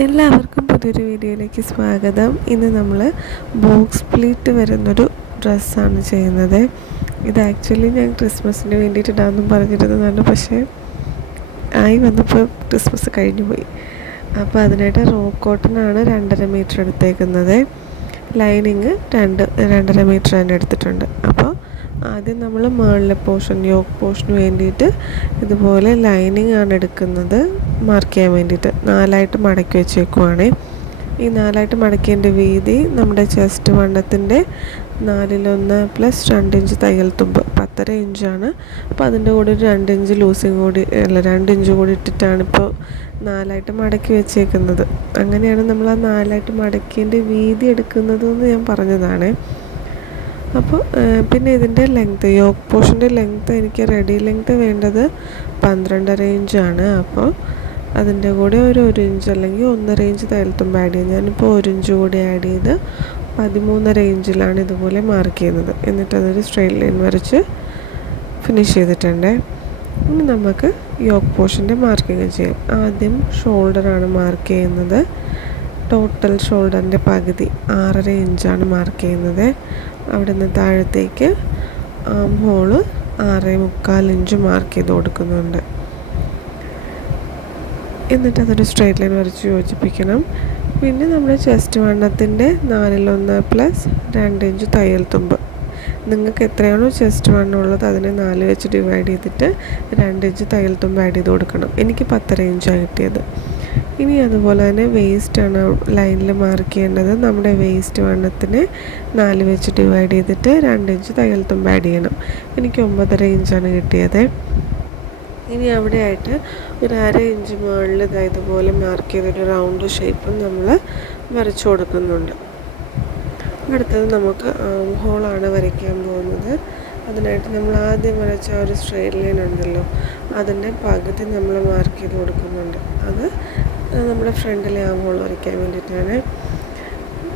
എല്ലാവർക്കും പുതിയൊരു വീഡിയോയിലേക്ക് സ്വാഗതം. ഇന്ന് നമ്മൾ ബോക്സ് പ്ലീറ്റ് വരുന്നൊരു ഡ്രസ്സാണ് ചെയ്യുന്നത്. ഇത് ആക്ച്വലി ഞാൻ ക്രിസ്മസിന് വേണ്ടിയിട്ട് ഇടാമെന്നും പറഞ്ഞിരുന്നതാണ്, പക്ഷേ ആയി വന്നപ്പോൾ ക്രിസ്മസ് കഴിഞ്ഞു പോയി. അപ്പോൾ അതിനായിട്ട് റോ കോട്ടനാണ് 2.5 മീറ്റർ എടുത്തേക്കുന്നത്. ലൈനിങ് 2.5 മീറ്റർ തന്നെ എടുത്തിട്ടുണ്ട്. അപ്പോൾ ആദ്യം നമ്മൾ മുകളിലെ യോക്ക് പോർഷന് വേണ്ടിയിട്ട് ഇതുപോലെ ലൈനിങ് ആണ് എടുക്കുന്നത്, മാർക്ക് ചെയ്യാൻ വേണ്ടിയിട്ട് 4ആയിട്ട് മടക്കി വെച്ചേക്കുവാണ്. ഈ 4ആയിട്ട് മടക്കിയതിൻ്റെ വീതി നമ്മുടെ ചെസ്റ്റ് വണ്ണത്തിൻ്റെ 1/4 പ്ലസ് 2 ഇഞ്ച് തയ്യൽ തുമ്പ് 10.5 ഇഞ്ചാണ്. അപ്പോൾ അതിൻ്റെ കൂടെ ഒരു 2 ഇഞ്ച് ലൂസിങ് കൂടി 2 ഇഞ്ച് കൂടി ഇട്ടിട്ടാണ് ഇപ്പോൾ 4ആയിട്ട് മടക്കി വെച്ചേക്കുന്നത്. അങ്ങനെയാണ് നമ്മൾ ആ 4ആയിട്ട് മടക്കിയതിൻ്റെ വീതി എടുക്കുന്നതെന്ന് ഞാൻ പറഞ്ഞതാണ്. അപ്പോൾ പിന്നെ ഇതിൻ്റെ യോക്ക് പോർഷൻ്റെ ലെങ്ത്ത് എനിക്ക് റെഡി ലെങ്ത്ത് വേണ്ടത് 12.5 ഇഞ്ചാണ്. അപ്പോൾ അതിൻ്റെ കൂടെ ഒരു ഇഞ്ച് അല്ലെങ്കിൽ 1.5 ഇഞ്ച് തയ്യൽത്തുമ്പ് ആഡ് ചെയ്യും. ഞാനിപ്പോൾ 1 ഇഞ്ച് കൂടി ആഡ് ചെയ്ത് 13.5 ഇഞ്ചിലാണ് ഇതുപോലെ മാർക്ക് ചെയ്യുന്നത്. എന്നിട്ട് അതൊരു സ്ട്രെയിറ്റ് ലൈൻ വരച്ച് ഫിനിഷ് ചെയ്തിട്ടുണ്ട്. ഇനി നമുക്ക് യോക്ക് പോർഷൻ്റെ മാർക്കിങ് ചെയ്യാം. ആദ്യം ഷോൾഡറാണ് മാർക്ക് ചെയ്യുന്നത്. ടോട്ടൽ ഷോൾഡറിൻ്റെ പകുതി 6.5 ഇഞ്ചാണ് മാർക്ക് ചെയ്യുന്നത്. അവിടെ നിന്ന് താഴത്തേക്ക് ആം ഹോള് 6.25 ഇഞ്ച് മാർക്ക് ചെയ്ത് കൊടുക്കുന്നുണ്ട്. എന്നിട്ട് അതൊരു സ്ട്രെയിറ്റ് ലൈൻ വരച്ച് യോജിപ്പിക്കണം. പിന്നെ നമ്മുടെ ചെസ്റ്റ് വണ്ണത്തിൻ്റെ 1/4 പ്ലസ് 2 ഇഞ്ച് തയ്യൽ തുമ്പ്. നിങ്ങൾക്ക് എത്രയാണോ ചെസ്റ്റ് വണ്ണം ഉള്ളത് അതിനെ 4 വെച്ച് ഡിവൈഡ് ചെയ്തിട്ട് 2 ഇഞ്ച് തയ്യൽ തുമ്പ് ആഡ് ചെയ്ത് കൊടുക്കണം. എനിക്ക് 10.5 ഇഞ്ചാണ് കിട്ടിയത്. ഇനി അതുപോലെ തന്നെ വേസ്റ്റാണ് ലൈനിൽ മാർക്ക് ചെയ്യേണ്ടത്. നമ്മുടെ വേസ്റ്റ് വണ്ണത്തിന് 4 വെച്ച് ഡിവൈഡ് ചെയ്തിട്ട് 2 ഇഞ്ച് തയ്യൽ തുമ്പ് ആഡ് ചെയ്യണം. എനിക്ക് 9.5 ഇഞ്ചാണ് കിട്ടിയത്. ഇനി അവിടെ ആയിട്ട് ഒരു 1/2 ഇഞ്ച് മുകളിൽ ഇതുപോലെ മാർക്ക് ചെയ്തൊരു റൗണ്ട് ഷേപ്പും നമ്മൾ വരച്ചു കൊടുക്കുന്നുണ്ട്. അടുത്തത് നമുക്ക് ഹോളാണ് വരയ്ക്കാൻ പോകുന്നത്. അതിനായിട്ട് നമ്മൾ ആദ്യം വരച്ച ഒരു സ്ട്രെയിറ്റ് ലൈൻ ഉണ്ടല്ലോ, അതിൻ്റെ പകുതി നമ്മൾ മാർക്ക് ചെയ്ത് കൊടുക്കുന്നുണ്ട്. അത് നമ്മുടെ ഫ്രണ്ടിലെ ആം ഹോൾ വരയ്ക്കാൻ വേണ്ടിയിട്ടാണ്.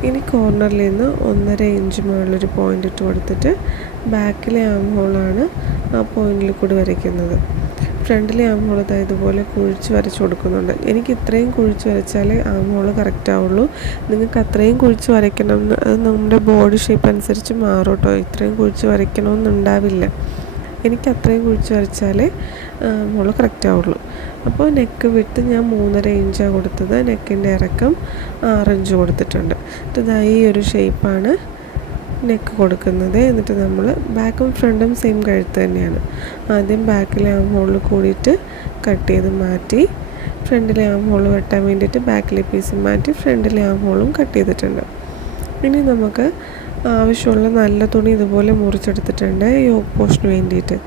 ഇനി കോർണറിൽ നിന്ന് 1.5 ഇഞ്ച് മുകളിലൊരു പോയിൻ്റ് ഇട്ട് കൊടുത്തിട്ട് ബാക്കിലെ ആം ഹോളാണ് ആ പോയിന്റിൽ കൂടി വരയ്ക്കുന്നത്. ഫ്രണ്ടിലെ ആം ഹോൾ ഇതുപോലെ കുഴിച്ച് വരച്ച് കൊടുക്കുന്നുണ്ട്. എനിക്ക് ഇത്രയും കുഴിച്ച് വരച്ചാലേ ആം ഹോൾ കറക്റ്റ് ആവുള്ളൂ. നിങ്ങൾക്ക് അത്രയും കുഴിച്ച് വരയ്ക്കണം എന്ന് അത് നമ്മുടെ ബോഡി ഷേപ്പ് അനുസരിച്ച് മാറും കേട്ടോ. ഇത്രയും കുഴിച്ച് വരയ്ക്കണമെന്നുണ്ടാവില്ല. എനിക്ക് അത്രയും കുഴിച്ച് വരച്ചാലേ ഹോൾ കറക്റ്റ് ആവുള്ളൂ. അപ്പോൾ നെക്ക് വിട്ട് ഞാൻ 3.5 ഇഞ്ചാണ് കൊടുത്തത്. നെക്കിൻ്റെ ഇറക്കം 6 ഇഞ്ച് കൊടുത്തിട്ടുണ്ട്. ഈ ഒരു ഷേപ്പാണ് നെക്ക് കൊടുക്കുന്നത്. എന്നിട്ട് നമ്മൾ ബാക്കും ഫ്രണ്ടും സെയിം കഴുത്ത് തന്നെയാണ്. ആദ്യം ബാക്കിലെ ആം ഹോളിൽ കൂടിയിട്ട് കട്ട് ചെയ്ത് മാറ്റി ഫ്രണ്ടിലെ ആം ഹോൾ വെട്ടാൻ വേണ്ടിയിട്ട് ബാക്കിലെ പീസ് മാറ്റി ഫ്രണ്ടിലെ ആം ഹോളും കട്ട് ചെയ്തിട്ടുണ്ട്. ഇനി നമുക്ക് ആവശ്യമുള്ള നല്ല തുണി ഇതുപോലെ മുറിച്ചെടുത്തിട്ടുണ്ട്. യോക്ക് പോർഷന് വേണ്ടിയിട്ട്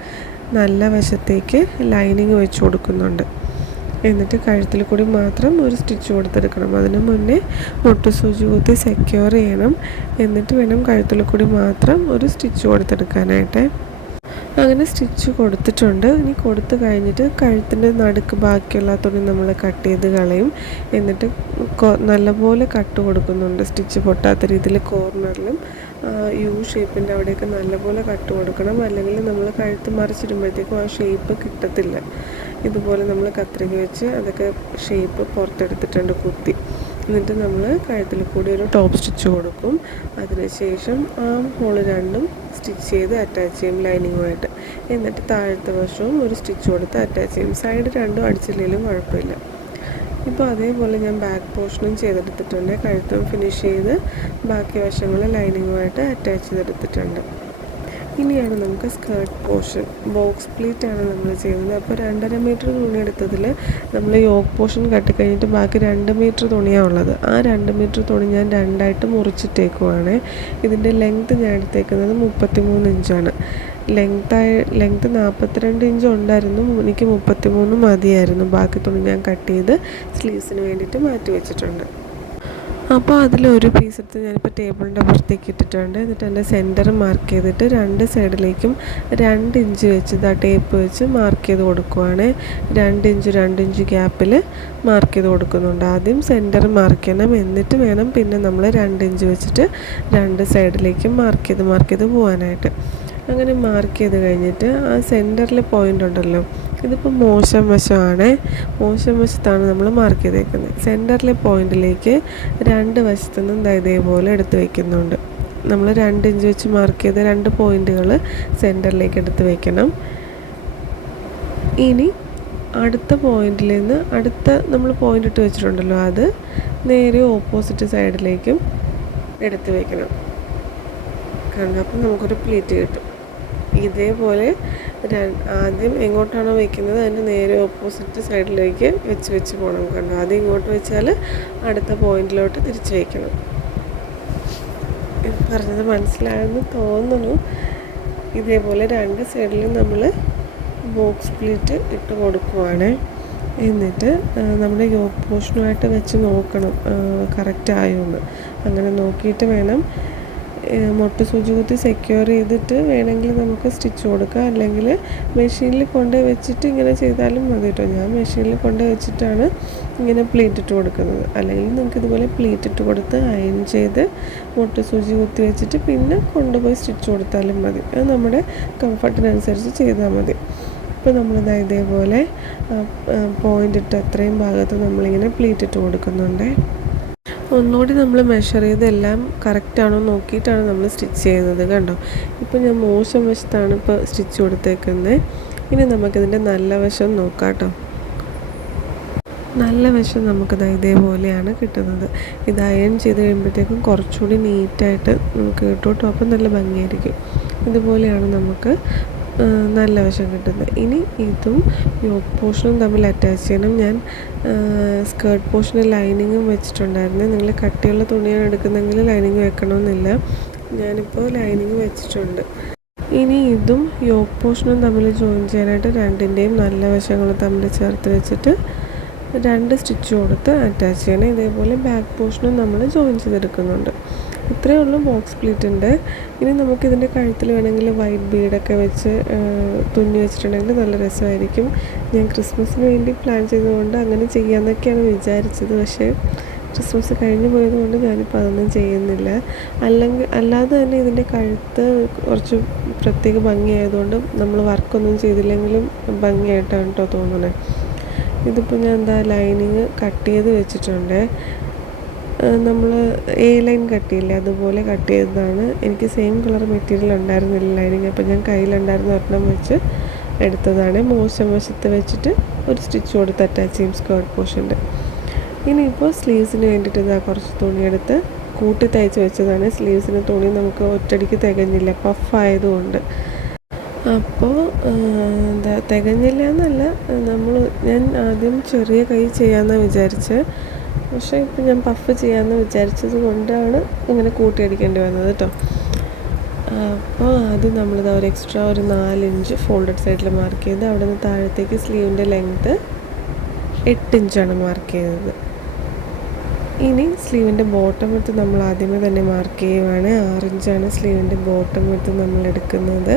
നല്ല വശത്തേക്ക് ലൈനിങ് വെച്ച് കൊടുക്കുന്നുണ്ട്. എന്നിട്ട് കഴുത്തിൽ കൂടി മാത്രം ഒരു സ്റ്റിച്ച് കൊടുത്തെടുക്കണം. അതിന് മുന്നേ മുട്ടുസൂചി കുത്തി സെക്യൂർ ചെയ്യണം. എന്നിട്ട് വേണം കഴുത്തിൽ കൂടി മാത്രം ഒരു സ്റ്റിച്ച് കൊടുത്തെടുക്കാനായിട്ട്. അങ്ങനെ സ്റ്റിച്ച് കൊടുത്തിട്ടുണ്ട്. ഇനി കൊടുത്തു കഴിഞ്ഞിട്ട് കഴുത്തിൻ്റെ നടുക്ക് ബാക്കിയുള്ള തുണി നമ്മൾ കട്ട് ചെയ്ത് കളയും. എന്നിട്ട് നല്ലപോലെ കട്ട് കൊടുക്കുന്നുണ്ട്. സ്റ്റിച്ച് പൊട്ടാത്ത രീതിയിൽ കോർണറിലും യു ഷേപ്പിൻ്റെ അവിടെയൊക്കെ നല്ലപോലെ കട്ട് കൊടുക്കണം. അല്ലെങ്കിൽ നമ്മൾ കഴുത്ത് മറിച്ചിടുമ്പോഴത്തേക്കും ആ ഷേപ്പ് കിട്ടത്തില്ല. ഇതുപോലെ നമ്മൾ കത്രിക വെച്ച് അതൊക്കെ ഷേപ്പ് പുറത്തെടുത്തിട്ടുണ്ട് കുത്തി. എന്നിട്ട് നമ്മൾ കഴുത്തിൽ കൂടി ഒരു ടോപ്പ് സ്റ്റിച്ച് കൊടുക്കും. അതിനുശേഷം ആം ഹോള് രണ്ടും സ്റ്റിച്ച് ചെയ്ത് അറ്റാച്ച് ചെയ്യും ലൈനിങ്ങുമായിട്ട്. എന്നിട്ട് താഴത്തെ വശവും ഒരു സ്റ്റിച്ച് കൊടുത്ത് അറ്റാച്ച് ചെയ്യും. സൈഡ് രണ്ടും അടിച്ചില്ലെങ്കിലും കുഴപ്പമില്ല. ഇപ്പോൾ അതേപോലെ ഞാൻ ബാക്ക് പോർഷനും ചെയ്തെടുത്തിട്ടുണ്ട്. കഴുത്തും ഫിനിഷ് ചെയ്ത് ബാക്കി വശങ്ങൾ ലൈനിങ്ങുമായിട്ട് അറ്റാച്ച് ചെയ്തെടുത്തിട്ടുണ്ട്. ഇനിയാണ് നമുക്ക് സ്കേർട്ട് പോർഷൻ. ബോക്സ് പ്ലീറ്റ് ആണ് നമ്മൾ ചെയ്യുന്നത്. അപ്പോൾ 2.5 മീറ്റർ തുണി എടുത്തതിൽ നമ്മൾ യോക്ക് പോർഷൻ കട്ട് കഴിഞ്ഞിട്ട് ബാക്കി 2 മീറ്റർ തുണിയാണ് ഉള്ളത്. ആ 2 മീറ്റർ തുണി ഞാൻ 2ആയിട്ട് മുറിച്ചിട്ടേക്കുവാണ്. ഇതിൻ്റെ ലെങ്ത്ത് ഞാൻ എടുത്തേക്കുന്നത് 33 ഇഞ്ചാണ്. ലെങ്ത്ത് 42 ഇഞ്ച് ഉണ്ടായിരുന്നു. എനിക്ക് 33 മതിയായിരുന്നു. ബാക്കി തുണി ഞാൻ കട്ട് ചെയ്ത് സ്ലീവ്സിന് വേണ്ടിയിട്ട് മാറ്റി വെച്ചിട്ടുണ്ട്. അപ്പോൾ അതിലൊരു പീസ് എടുത്ത് ഞാനിപ്പോൾ ടേബിളിൻ്റെ പുറത്തേക്ക് ഇട്ടിട്ടുണ്ട്. എന്നിട്ട് എൻ്റെ സെൻറ്റർ മാർക്ക് ചെയ്തിട്ട് 2 സൈഡിലേക്കും 2 ഇഞ്ച് വെച്ച് ടേപ്പ് വെച്ച് മാർക്ക് ചെയ്ത് കൊടുക്കുവാണ്. 2 ഇഞ്ച് ഗ്യാപ്പിൽ മാർക്ക് ചെയ്ത് കൊടുക്കുന്നുണ്ട്. ആദ്യം സെൻറ്റർ മാർക്ക് ചെയ്യണം. എന്നിട്ട് വേണം പിന്നെ നമ്മൾ 2 ഇഞ്ച് വെച്ചിട്ട് 2 സൈഡിലേക്കും മാർക്ക് ചെയ്ത് പോകാനായിട്ട്. അങ്ങനെ മാർക്ക് ചെയ്ത് കഴിഞ്ഞിട്ട് ആ സെൻറ്ററിൽ പോയിൻ്റ് ഉണ്ടല്ലോ, ഇതിപ്പോൾ മോശം വശമാണ്, മോശം വശത്താണ് നമ്മൾ മാർക്ക് ചെയ്തേക്കുന്നത്. സെൻറ്ററിലെ പോയിൻറ്റിലേക്ക് രണ്ട് വശത്തുനിന്നും ഇതേപോലെ എടുത്ത് വയ്ക്കുന്നുണ്ട്. നമ്മൾ 2 ഇഞ്ച് വെച്ച് മാർക്ക് ചെയ്ത 2 പോയിൻറ്റുകൾ സെൻറ്ററിലേക്ക് എടുത്ത് വയ്ക്കണം. ഇനി അടുത്ത പോയിൻറ്റിൽ നിന്ന് അടുത്ത നമ്മൾ പോയിൻ്റ് ഇട്ട് വെച്ചിട്ടുണ്ടല്ലോ, അത് നേരെ ഓപ്പോസിറ്റ് സൈഡിലേക്കും എടുത്ത് വയ്ക്കണം. കണ്ടോ, അപ്പം നമുക്കൊരു പ്ലീറ്റ് കിട്ടും. ഇതേപോലെ ആദ്യം എങ്ങോട്ടാണോ വയ്ക്കുന്നത് അതിൻ്റെ നേരെ ഓപ്പോസിറ്റ് സൈഡിലേക്ക് വെച്ച് പോകണം. കണ്ടോ, ആദ്യം ഇങ്ങോട്ട് വെച്ചാൽ അടുത്ത പോയിൻറ്റിലോട്ട് തിരിച്ച് വയ്ക്കണം. പറഞ്ഞത് മനസ്സിലായെന്ന് തോന്നുന്നു. ഇതേപോലെ 2 സൈഡിലും നമ്മൾ ബോക്സ് പ്ലീറ്റ് ഇട്ട് കൊടുക്കുവാണ്. എന്നിട്ട് നമ്മുടെ യോക്ക് പോർഷനുമായിട്ട് വെച്ച് നോക്കണം കറക്റ്റ് ആയോ എന്ന്. അങ്ങനെ നോക്കിയിട്ട് വേണം മുട്ട് സൂചി കുത്തി സെക്യൂർ ചെയ്തിട്ട് വേണമെങ്കിൽ നമുക്ക് സ്റ്റിച്ച് കൊടുക്കാം. അല്ലെങ്കിൽ മെഷീനിൽ കൊണ്ടുപോയി വെച്ചിട്ട് ഇങ്ങനെ ചെയ്താലും മതി കേട്ടോ. ഞാൻ മെഷീനിൽ കൊണ്ടുപോയി വെച്ചിട്ടാണ് ഇങ്ങനെ പ്ലീറ്റ് ഇട്ട് കൊടുക്കുന്നത്. അല്ലെങ്കിൽ നിങ്ങൾക്ക് ഇതുപോലെ പ്ലീറ്റ് ഇട്ട് കൊടുത്ത് അയൺ ചെയ്ത് മുട്ട് സൂചി കുത്തി വെച്ചിട്ട് പിന്നെ കൊണ്ടുപോയി സ്റ്റിച്ച് കൊടുത്താലും മതി. അത് നമ്മുടെ കംഫർട്ടിനനുസരിച്ച് ചെയ്താൽ മതി. ഇപ്പോൾ നമ്മളിത് ഇതേപോലെ പോയിൻ്റ് ഇട്ട് അത്രയും ഭാഗത്ത് നമ്മളിങ്ങനെ പ്ലീറ്റ് ഇട്ട് കൊടുക്കുന്നുണ്ട്. ഒന്നുകൂടി നമ്മൾ മെഷർ ചെയ്ത് എല്ലാം കറക്റ്റാണോ നോക്കിയിട്ടാണ് നമ്മൾ സ്റ്റിച്ച് ചെയ്യുന്നത്. കണ്ടോ, ഇപ്പോൾ ഞാൻ മോശം വശത്താണ് ഇപ്പോൾ സ്റ്റിച്ച് കൊടുത്തേക്കുന്നത്. ഇനി നമുക്കിതിൻ്റെ നല്ല വശം നോക്കാം കേട്ടോ. നല്ല വശം നമുക്കിത് ഇതേപോലെയാണ് കിട്ടുന്നത്. ഇത് അയൺ ചെയ്ത് കഴിയുമ്പോഴത്തേക്കും കുറച്ചുകൂടി നീറ്റായിട്ട് നമുക്ക് കിട്ടും കേട്ടോ. അപ്പം നല്ല ഭംഗിയായിരിക്കും. ഇതുപോലെയാണ് നമുക്ക് നല്ല വശം കിട്ടുന്നത്. ഇനി ഇതും യോക്ക് പോർഷനും തമ്മിൽ അറ്റാച്ച് ചെയ്യണം. ഞാൻ സ്കേർട്ട് പോർഷന് ലൈനിങ്ങും വെച്ചിട്ടുണ്ടായിരുന്നു. നിങ്ങൾ കട്ടിയുള്ള തുണിയാണ് എടുക്കുന്നതെങ്കിൽ ലൈനിങ് വെക്കണമെന്നില്ല. ഞാനിപ്പോൾ ലൈനിങ് വെച്ചിട്ടുണ്ട്. ഇനി ഇതും യോക്ക് പോർഷനും തമ്മിൽ ജോയിൻ ചെയ്യാനായിട്ട് രണ്ടിൻ്റെയും നല്ല വശങ്ങൾ തമ്മിൽ ചേർത്ത് വെച്ചിട്ട് 2 സ്റ്റിച്ച് കൊടുത്ത് അറ്റാച്ച് ചെയ്യണം. ഇതേപോലെ ബാക്ക് പോർഷനും നമ്മൾ ജോയിൻ ചെയ്തെടുക്കുന്നുണ്ട്. ഇത്രയേ ഉള്ളൂ ബോക്സ് പ്ലീറ്റിൻ്റെ. ഇനി നമുക്കിതിൻ്റെ കഴുത്തിൽ വേണമെങ്കിൽ വൈറ്റ് ബീഡൊക്കെ വെച്ച് തുന്നി വെച്ചിട്ടുണ്ടെങ്കിൽ നല്ല രസമായിരിക്കും. ഞാൻ ക്രിസ്മസിന് വേണ്ടി പ്ലാൻ ചെയ്തുകൊണ്ട് അങ്ങനെ ചെയ്യാമെന്നൊക്കെയാണ് വിചാരിച്ചത്. പക്ഷേ ക്രിസ്മസ് കഴിഞ്ഞ് പോയതുകൊണ്ട് ഞാനിപ്പോൾ അതൊന്നും ചെയ്യുന്നില്ല. അല്ലാതെ തന്നെ ഇതിൻ്റെ കഴുത്ത് കുറച്ച് പ്രത്യേക ഭംഗിയായതുകൊണ്ട് നമ്മൾ വർക്കൊന്നും ചെയ്തില്ലെങ്കിലും ഭംഗിയായിട്ടാണ് കേട്ടോ തോന്നുന്നത്. ഇതിപ്പോൾ ഞാൻ ലൈനിങ് കട്ട് ചെയ്ത് വെച്ചിട്ടുണ്ട്. നമ്മൾ ലൈൻ കട്ട് ചെയ്യില്ലേ, അതുപോലെ കട്ട് ചെയ്തതാണ്. എനിക്ക് സെയിം കളർ മെറ്റീരിയൽ ഉണ്ടായിരുന്നില്ല ലൈനിങ്, അപ്പോൾ ഞാൻ കയ്യിലുണ്ടായിരുന്ന ഒരെണ്ണം വെച്ച് എടുത്തതാണ്. മോശം വശത്ത് വെച്ചിട്ട് ഒരു സ്റ്റിച്ച് കൊടുത്ത് അറ്റാച്ച് ചെയ്യും സ്കേർട്ട് പോർഷൻ്റെ. ഇനിയിപ്പോൾ സ്ലീവ്സിന് വേണ്ടിയിട്ട് കുറച്ച് തുണിയെടുത്ത് കൂട്ടി തയ്ച്ച് വെച്ചതാണ്. സ്ലീവ്സിന് തുണി നമുക്ക് ഒറ്റയടിക്ക് തികഞ്ഞില്ല, പഫായതുകൊണ്ട്. അപ്പോൾ തികഞ്ഞില്ല എന്നല്ല, ഞാൻ ആദ്യം ചെറിയ കൈ ചെയ്യാമെന്നാണ് വിചാരിച്ചത്. പക്ഷേ ഇപ്പം ഞാൻ പഫ് ചെയ്യാമെന്ന് വിചാരിച്ചത് കൊണ്ടാണ് ഇങ്ങനെ കൂട്ടിയടിക്കേണ്ടി വന്നത് കേട്ടോ. അപ്പോൾ അത് നമ്മളിത് ഒരു എക്സ്ട്രാ ഒരു 4 ഇഞ്ച് ഫോൾഡഡ് സൈഡിൽ മാർക്ക് ചെയ്ത് അവിടെ നിന്ന് താഴത്തേക്ക് സ്ലീവിൻ്റെ ലെങ്ത്ത് 8 ഇഞ്ചാണ് മാർക്ക് ചെയ്തത്. ഇനി സ്ലീവിൻ്റെ ബോട്ടം വിഡ്ത്ത് നമ്മൾ ആദ്യമേ തന്നെ മാർക്ക് ചെയ്യുവാണ്. 6 ഇഞ്ചാണ് സ്ലീവിൻ്റെ ബോട്ടം വിഡ്ത്ത് നമ്മൾ എടുക്കുന്നത്.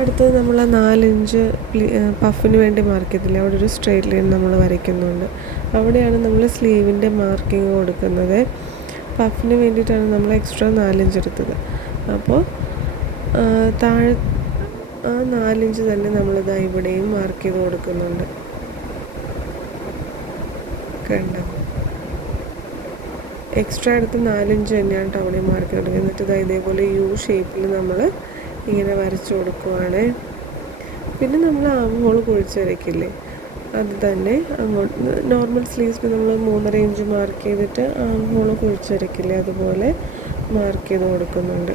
അടുത്തത് നമ്മൾ 4 ഇഞ്ച് പഫിന് വേണ്ടി മാർക്ക് ചെയ്തില്ല, അവിടെ ഒരു സ്ട്രെയിറ്റ് ലൈൻ നമ്മൾ വരയ്ക്കുന്നുണ്ട്. അവിടെയാണ് നമ്മൾ സ്ലീവിൻ്റെ മാർക്കിങ് കൊടുക്കുന്നത്. പഫിന് വേണ്ടിയിട്ടാണ് നമ്മൾ എക്സ്ട്രാ 4 ഇഞ്ച് എടുത്തത്. അപ്പോൾ താഴെ ആ 4 ഇഞ്ച് തന്നെ നമ്മളിതാ ഇവിടെയും മാർക്ക് ചെയ്ത് കൊടുക്കുന്നുണ്ട്. കണ്ടോ, എക്സ്ട്രാ എടുത്ത് 4 ഇഞ്ച് തന്നെയാണ് അവിടെ മാർക്ക് ചെയ്ത്. എന്നിട്ട് ഇതേപോലെ യു ഷേപ്പിൽ നമ്മൾ ഇങ്ങനെ വരച്ച് കൊടുക്കുവാണ്. പിന്നെ നമ്മൾ ആം ഹോൾ കുഴിച്ച് വരയ്ക്കില്ലേ, അത് തന്നെ അങ്ങോട്ട് നോർമൽ സ്ലീവ്സിന് നമ്മൾ 3.5 ഇഞ്ച് മാർക്ക് ചെയ്തിട്ട് ആം ഹോൾ കുഴിച്ച് വരയ്ക്കില്ലേ, അതുപോലെ മാർക്ക് ചെയ്ത് കൊടുക്കുന്നുണ്ട്.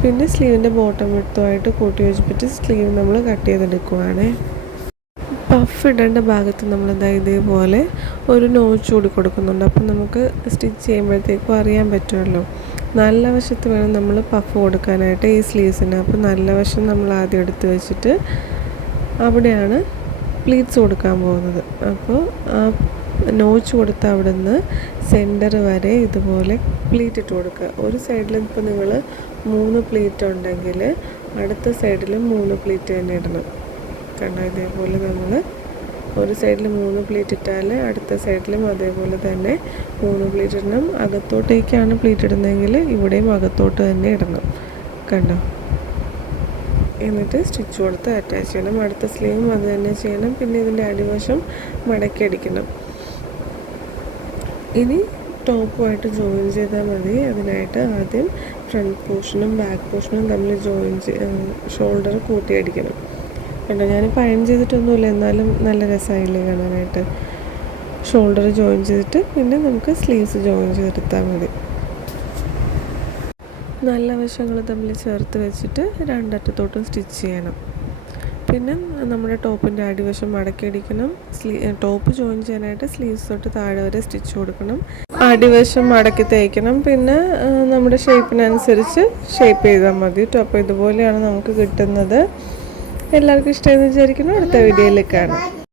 പിന്നെ സ്ലീവിൻ്റെ ബോട്ടം വിഡ്ത്തുമായിട്ട് കൂട്ടി യോജിപ്പിച്ച് സ്ലീവ് നമ്മൾ കട്ട് ചെയ്തെടുക്കുവാണ്. പഫ് ഇടേണ്ട ഭാഗത്ത് നമ്മൾ ഇതേപോലെ ഒരു നോച്ച് കൂടി കൊടുക്കുന്നുണ്ട്. അപ്പം നമുക്ക് സ്റ്റിച്ച് ചെയ്യുമ്പോഴത്തേക്കും അറിയാൻ പറ്റുമല്ലോ. നല്ല വശത്ത് വേണം നമ്മൾ പഫ് കൊടുക്കാനായിട്ട് ഈ സ്ലീവ്സിന്. അപ്പോൾ നല്ല വശം നമ്മൾ ആദ്യം എടുത്ത് വെച്ചിട്ട് അവിടെയാണ് പ്ലീറ്റ്സ് കൊടുക്കാൻ പോകുന്നത്. അപ്പോൾ ആ നോച്ച് കൊടുത്ത് അവിടെ നിന്ന് സെൻറ്റർ വരെ ഇതുപോലെ പ്ലീറ്റ് ഇട്ട് കൊടുക്കുക. ഒരു സൈഡിൽ ഇപ്പോൾ നിങ്ങൾ 3 പ്ലീറ്റ് ഉണ്ടെങ്കിൽ അടുത്ത സൈഡിലും 3 പ്ലീറ്റ് തന്നെ ഇടണം. കണ്ടോ, ഇതേപോലെ നമ്മൾ ഒരു സൈഡിൽ 3 പ്ലീറ്റ് ഇട്ടാൽ അടുത്ത സൈഡിലും അതേപോലെ തന്നെ 3 പ്ലീറ്റ് ഇടണം. അകത്തോട്ടേക്കാണ് പ്ലീറ്റ് ഇടുന്നതെങ്കിൽ ഇവിടെയും അകത്തോട്ട് തന്നെ ഇടണം. കണ്ടോ? എന്നിട്ട് സ്റ്റിച്ച് കൊടുത്ത് അറ്റാച്ച് ചെയ്യണം. അടുത്ത സ്ലീവും അത് തന്നെ ചെയ്യണം. പിന്നെ ഇതിൻ്റെ അടിവശം മടക്കി അടിക്കണം. ഇനി ടോപ്പുമായിട്ട് ജോയിൻ ചെയ്താൽ മതി. അതിനായിട്ട് ആദ്യം ഫ്രണ്ട് പോർഷനും ബാക്ക് പോർഷനും തമ്മിൽ ഷോൾഡർ കൂട്ടി അടിക്കണം. കണ്ടോ? ഞാനിപ്പോൾ അയൺ ചെയ്തിട്ടൊന്നുമില്ല, എന്നാലും നല്ല രസമായില്ലേ കാണാനായിട്ട്. ഷോൾഡർ ജോയിൻ ചെയ്തിട്ട് പിന്നെ നമുക്ക് സ്ലീവ്സ് ജോയിൻ ചെയ്തെടുത്താൽ മതി. നല്ല വശങ്ങൾ തമ്മിൽ ചേർത്ത് വെച്ചിട്ട് രണ്ടറ്റത്തോട്ടും സ്റ്റിച്ച് ചെയ്യണം. പിന്നെ നമ്മുടെ ടോപ്പിൻ്റെ അടിവശം മടക്കി അടിക്കണം. ടോപ്പ് ജോയിൻ ചെയ്യാനായിട്ട് സ്ലീവ്സ് തൊട്ട് താഴെ വരെ സ്റ്റിച്ച് കൊടുക്കണം. അടിവശം മടക്കി തേക്കണം. പിന്നെ നമ്മുടെ ഷേപ്പിനനുസരിച്ച് ഷേപ്പ് ചെയ്താൽ മതി. ടോപ്പ് ഇതുപോലെയാണ് നമുക്ക് കിട്ടുന്നത്. എല്ലാവർക്കും ഇഷ്ടമെന്ന് വിചാരിക്കുന്നു. അടുത്ത വീഡിയോയിൽ കാണാം.